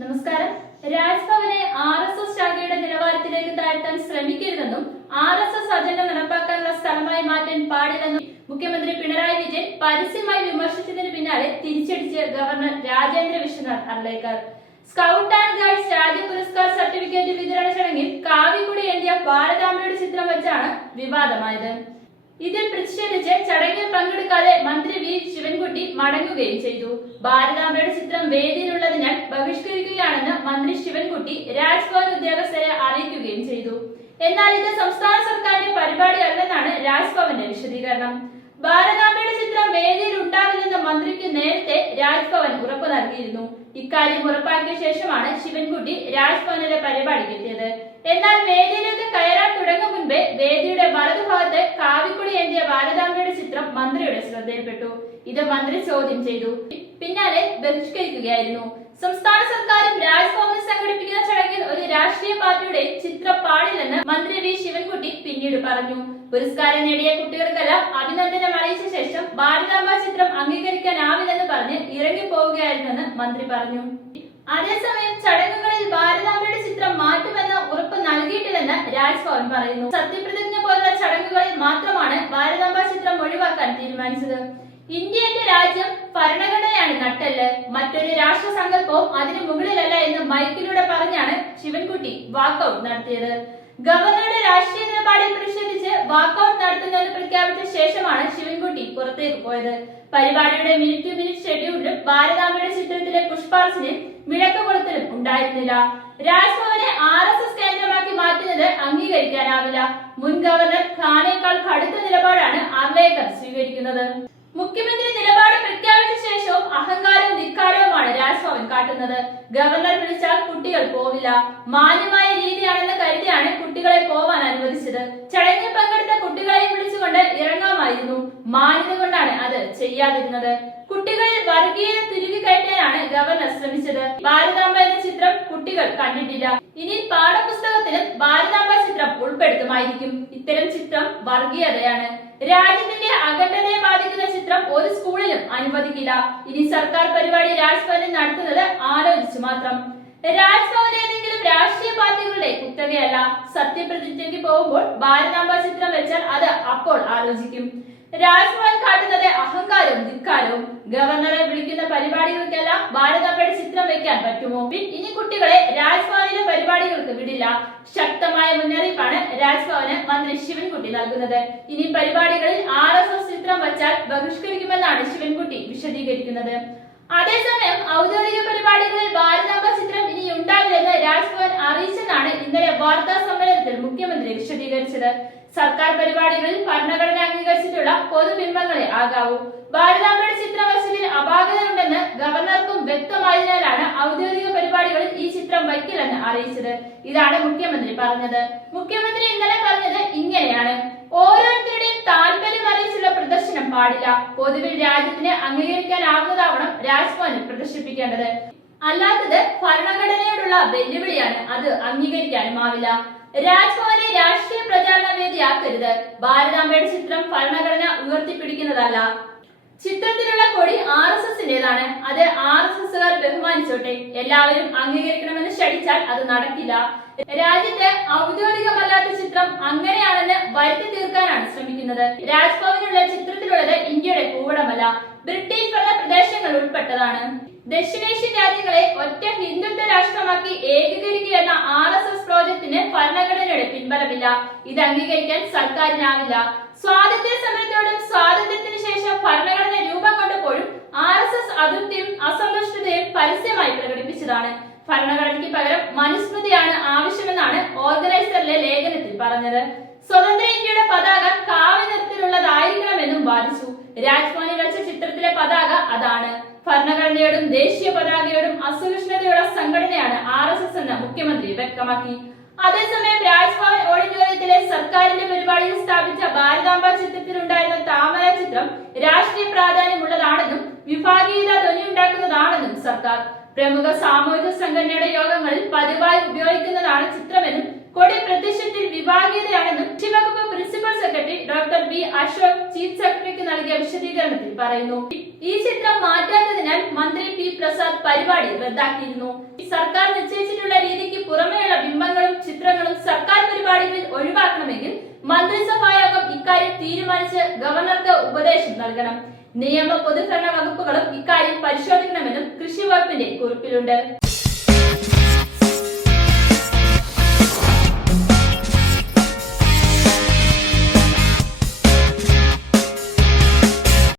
നമസ്കാരം. രാജ്ഭവനെ R S S ശാഖയുടെ നിലവാരത്തിലേക്ക് താഴ്ത്താൻ ശ്രമിക്കരുതെന്നും ആർ എസ് എസ് അജണ്ട നടപ്പാക്കാനുള്ള സ്ഥലമായി മാറ്റാൻ പാടില്ലെന്നും മുഖ്യമന്ത്രി പിണറായി വിജയൻ പരസ്യമായി വിമർശിച്ചതിന് പിന്നാലെ തിരിച്ചടിച്ച് governor Rajendra Vishwanath Arlekar scout and guides Rajya Puraskar certificate വിതരണ ചടങ്ങിൽ കാവിക്കുടി എഴുതിയ ഭാരതാംബയുടെ ചിത്രം വെച്ചാണ് വിവാദമായത്. ഇതിൽ പ്രതിഷേധിച്ച് ചടങ്ങിൽ പങ്കെടുക്കാതെ മന്ത്രി വി. ശിവൻകുട്ടി മടങ്ങുകയും ചെയ്തു. ഭാരതാംബയുടെ ചിത്രം വേദിയിലുള്ളതിനാൽ ബഹിഷ്കരിക്കുകയാണെന്ന് മന്ത്രി ശിവൻകുട്ടി രാജ്ഭവൻ ഉദ്യോഗസ്ഥരെ അറിയിക്കുകയും ചെയ്തു. എന്നാൽ ഇത് സംസ്ഥാന സർക്കാരിന്റെ പരിപാടിയല്ലെന്നാണ് രാജ്ഭവന്റെ വിശദീകരണം. ഭാരതാംബയുടെ ചിത്രം വേദിയിൽ നേരത്തെ രാജ്ഭവൻ ഉറപ്പു നൽകിയിരുന്നു ഇക്കാര്യം ഉറപ്പാക്കിയ ശേഷമാണ് ശിവൻകുട്ടി രാജ്ഭവനിലെ പരിപാടിക്ക് എത്തിയത് എന്നാൽ വേദിയിലേക്ക് കയറാൻ തുടങ്ങും മുൻപേ വേദിയുടെ വലതുഭാഗത്ത് കാവിക്കുടി ഏന്തിയ ഭാരതാംബയുടെ ചിത്രം മന്ത്രിയുടെ ശ്രദ്ധയിൽപ്പെട്ടു. ഇത് മന്ത്രി ചോദ്യം ചെയ്തു. പിന്നാലെ ബഹിഷ്കരിക്കുകയായിരുന്നു. സംസ്ഥാന സർക്കാരും രാജ്ഭവനിൽ സംഘടിപ്പിക്കുന്ന ചടങ്ങിൽ ഒരു രാഷ്ട്രീയ പാർട്ടിയുടെ ചിത്രം പാടില്ലെന്ന് മന്ത്രി വി. ശിവൻകുട്ടി പിന്നീട് പറഞ്ഞു. പുരസ്കാരം നേടിയ കുട്ടികൾക്കെല്ലാം അഭിനന്ദനം അറിയിച്ച ശേഷം ഭാരതാംബ ചിത്രം ഇറങ്ങി പോവുകയായിരുന്നെന്ന് മന്ത്രി പറഞ്ഞു. അതേസമയം ചടങ്ങുകളിൽ ഭാരതാംബയുടെ ചിത്രം മാറ്റുമെന്ന ഉറപ്പ് നൽകിയിട്ടില്ലെന്ന് രാജ്ഭവൻ പറയുന്നു. സത്യപ്രതിജ്ഞ പോലുള്ള ചടങ്ങുകളിൽ മാത്രമാണ് ഭാരതാംബ ചിത്രം ഒഴിവാക്കാൻ തീരുമാനിച്ചത്. ഇന്ത്യ എന്റെ രാജ്യം ഭരണഘടനയാണ് നട്ടൽ മറ്റൊരു രാഷ്ട്ര സങ്കല്പവും അതിന് മുകളിലല്ല എന്ന് മൈക്കിലൂടെ പറഞ്ഞാണ് ശിവൻകുട്ടി വാക്കൌട്ട് നടത്തിയത്. ഗവർണറുടെ രാഷ്ട്രീയ നിലപാടിൽ പ്രതിഷേധിച്ച് വാക്കൌട്ട് നടത്തുന്നതെന്ന് പ്രഖ്യാപിച്ച ശേഷമാണ് ശിവൻകുട്ടി പുറത്തേക്ക് പോയത്. പരിപാടിയുടെ മിനിറ്റ് ടു മിനിറ്റ് ഷെഡ്യൂളിലും ഭാരതാംബയുടെ ചിത്രത്തിലെ പുഷ്പാർച്ചനയും വിളക്ക് കൊളുത്തലും ഉണ്ടായിരുന്നില്ല. രാജ്ഭവനെ ആർ എസ് എസ് കേന്ദ്രമാക്കി മാറ്റുന്നത് അംഗീകരിക്കാനാവില്ല. മുൻ ഗവർണർ ഖാനേക്കാൾ കടുത്ത നിലപാടാണ് അംബേദ്കർ സ്വീകരിക്കുന്നത്. മുഖ്യമന്ത്രി നിലപാട് ശേഷവും അഹങ്കാരവും ധിക്കാരവുമാണ് രാജ്ഭവൻ കാട്ടുന്നത്. ഗവർണർ വിളിച്ചാൽ കുട്ടികൾ പോവില്ല. മാന്യമായ രീതിയാണെന്ന് കരുതിയാണ് കുട്ടികളെ പോവാൻ അനുവദിച്ചത്. ചടങ്ങിൽ പങ്കെടുത്ത കുട്ടികളെയും വിളിച്ചുകൊണ്ട് ഇറങ്ങാമായിരുന്നു. മാന്യത കൊണ്ടാണ് അത് ചെയ്യാതിരുന്നത്. കുട്ടികളിൽ വർഗീയത തിരികെ കയറ്റാനാണ് ഗവർണർ ശ്രമിച്ചത്. ഭാരതാംബ എന്ന ചിത്രം കുട്ടികൾ കണ്ടിട്ടില്ല. ഇനി പാഠപുസ്തകത്തിലും ഭാരതാംബ ചിത്രം ഉൾപ്പെടുത്തുമായിരിക്കും. ഇത്തരം ചിത്രം വർഗീയതയാണ്. രാജ്യത്തിന്റെ അഖണ്ഡതയെ ബാധിക്കുന്ന ചിത്രം ഒരു സ്കൂളിലും അനുവദിക്കില്ല. ഇനി സർക്കാർ പരിപാടി രാജ്ഭവനിൽ നടത്തുന്നത് ആലോചിച്ചു മാത്രം. രാജ്ഭവൻ ഏതെങ്കിലും രാഷ്ട്രീയ പാർട്ടികളുടെ കുത്തകയല്ല. സത്യപ്രതിജ്ഞയ്ക്ക് പോകുമ്പോൾ ഭാരതാംബ ചിത്രം വെച്ചാൽ അത് അപ്പോൾ ആലോചിക്കും. രാജ്ഭവൻ കാട്ടുന്നത് അഹങ്കാരവും ധിക്കാരവും. ഗവർണറെ വിളിക്കുന്ന പരിപാടികൾക്കെല്ലാം ഭാരതാംബയുടെ വെക്കാൻ പറ്റുമോ? ഇനി കുട്ടികളെ രാജ്ഭവനിലെ പരിപാടികൾക്ക് വിടില്ല. ശക്തമായ മുന്നറിയിപ്പാണ് രാജ്ഭവന് മന്ത്രി ശിവൻകുട്ടി നൽകുന്നത്. ഇനി പരിപാടികളിൽ ആർ എസ് എസ് ചിത്രം വച്ചാൽ ബഹിഷ്കരിക്കുമെന്നാണ് ശിവൻകുട്ടി വിശദീകരിക്കുന്നത്. അതേസമയം ഔദ്യോഗിക പരിപാടികളിൽ ഭാരതാംബ ചിത്രം ഇനി ഉണ്ടാവില്ലെന്ന് രാജ്ഭവൻ അറിയിച്ചെന്നാണ് ഇന്നലെ വാർത്താ സമ്മേളനത്തിൽ മുഖ്യമന്ത്രി വിശദീകരിച്ചത്. സർക്കാർ പരിപാടികളിൽ ഭരണഘടന അംഗീകരിച്ചിട്ടുള്ള പൊതുബിംബങ്ങളെ ആകാവൂ. ഭാരതാംബയുടെ ചിത്രം അപാകതയുണ്ടെന്ന് ഗവർണർക്കും വ്യക്തമായതിനാലാണ് ഔദ്യോഗിക പരിപാടികളിൽ ഈ ചിത്രം വയ്ക്കില്ലെന്ന് അറിയിച്ചത് ഇതാണ് മുഖ്യമന്ത്രി പറഞ്ഞത്. മുഖ്യമന്ത്രി ഇന്നലെ പറഞ്ഞത് ഇങ്ങനെയാണ്. ഓരോരുത്തരുടെയും താല്പര്യം അറിയിച്ചുള്ള പ്രദർശനം പാടില്ല. പൊതുവിൽ രാജ്യത്തിന് അംഗീകരിക്കാനാവുന്നതാവണം രാജ്ഭവനിൽ പ്രദർശിപ്പിക്കേണ്ടത്. അല്ലാത്തത് ഭരണഘടനയോടുള്ള വെല്ലുവിളിയാണ് അത് അംഗീകരിക്കാനുമാവില്ല. രാജ്ഭവനെ രാഷ്ട്രീയ പ്രചാരണ വേദിയാക്കരുത്. ഭാരതാംബയുടെ ചിത്രം ഭരണഘടന ഉയർത്തിപ്പിടിക്കുന്നതല്ല. ചിത്രത്തിലുള്ള കൊടി ആർ എസ് എസിന്റേതാണ്. അത് ആർ എസ് എസുകാർ ബഹുമാനിച്ചോട്ടെ. എല്ലാവരും അംഗീകരിക്കണമെന്ന് ക്ഷണിച്ചാൽ അത് നടക്കില്ല. രാജ്യത്തെ ഔദ്യോഗികമല്ലാത്ത ചിത്രം അങ്ങനെയാണെന്ന് വരുത്തി തീർക്കാനാണ് ശ്രമിക്കുന്നത്. രാജ്ഭവനുള്ള ചിത്രത്തിലുള്ളത് ഇന്ത്യയുടെ ഭൂപടമല്ല ബ്രിട്ടീഷ് ഭരണ പ്രദേശങ്ങൾ ഉൾപ്പെട്ടതാണ്. ദക്ഷിണേഷ്യൻ രാജ്യങ്ങളെ ഒറ്റ ഹിന്ദുത്വ രാഷ്ട്രമാക്കി ഏകീകരിക്കുക എന്ന ആർ എസ് എസ് പ്രോജക്ടിന് ഭരണഘടനയുടെ ഇത് അംഗീകരിക്കാൻ സർക്കാരിനാവില്ല. സ്വാതന്ത്ര്യ സമരത്തോടും സ്വാതന്ത്ര്യത്തിന് ശേഷം ഭരണഘടന രൂപം കൊണ്ടപ്പോഴും ആർ എസ് എസ് അതൃപ്തിയും അസന്തുഷ്ടതയും പരസ്യമായി പ്രകടിപ്പിച്ചതാണ്. ഭരണഘടനയ്ക്ക് പകരം മനുസ്മൃതിയാണ് ആവശ്യമെന്നാണ് ഓർഗനൈസറിലെ ലേഖനത്തിൽ പറഞ്ഞത്. സ്വതന്ത്ര ഇന്ത്യയുടെ പതാക കാവ്യ നിറത്തിലുള്ളതായിരിക്കണമെന്നും വാദിച്ചു. രാജ്ഭവനിൽ വെച്ച ചിത്രത്തിലെ പതാക അതാണ്. ഭരണഘടനയോടും ദേശീയ പതാകയോടും അസഹിഷ്ണുതയുള്ള സംഘടനയാണ് ആർ എസ് എസ് എന്ന് മുഖ്യമന്ത്രി വ്യക്തമാക്കി. അതേസമയം രാജ്ഭവൻ ചിത്രം രാഷ്ട്രീയ പ്രാധാന്യമുള്ളതാണെന്നും വിഭാഗീയത ധ്വനിയുണ്ടാക്കുന്നതാണെന്നും സർക്കാർ. പ്രമുഖ സാമൂഹിക സംഘടനയുടെ യോഗങ്ങളിൽ പതിവായി ഉപയോഗിക്കുന്നതാണ് ചിത്രമെന്നും കൊടി പ്രത്യക്ഷത്തിൽ വിഭാഗീയതയാണെന്നും കൃഷിവകുപ്പ് principal secretary doctor B Ashok chief സെക്രട്ടറിക്ക് നൽകിയ വിശദീകരണത്തിൽ പറയുന്നു. ഈ ചിത്രം മാറ്റാത്തതിനാൽ മന്ത്രി പി പ്രസാദ് പരിപാടി റദ്ദാക്കിയിരുന്നു. സർക്കാർ നിശ്ചയിച്ചിട്ടുള്ള രീതിക്ക് പുറമെയുള്ള ബിംബങ്ങളും ചിത്രങ്ങളും സർക്കാർ പരിപാടികളിൽ തീരുമാനിച്ച് ഗവർണർക്ക് ഉപദേശം നൽകണം. നിയമ പൊതുഭരണ വകുപ്പുകളും ഇക്കാര്യം പരിശോധിക്കണമെന്നും കൃഷി വകുപ്പിന്റെ കുറിപ്പിലുണ്ട്.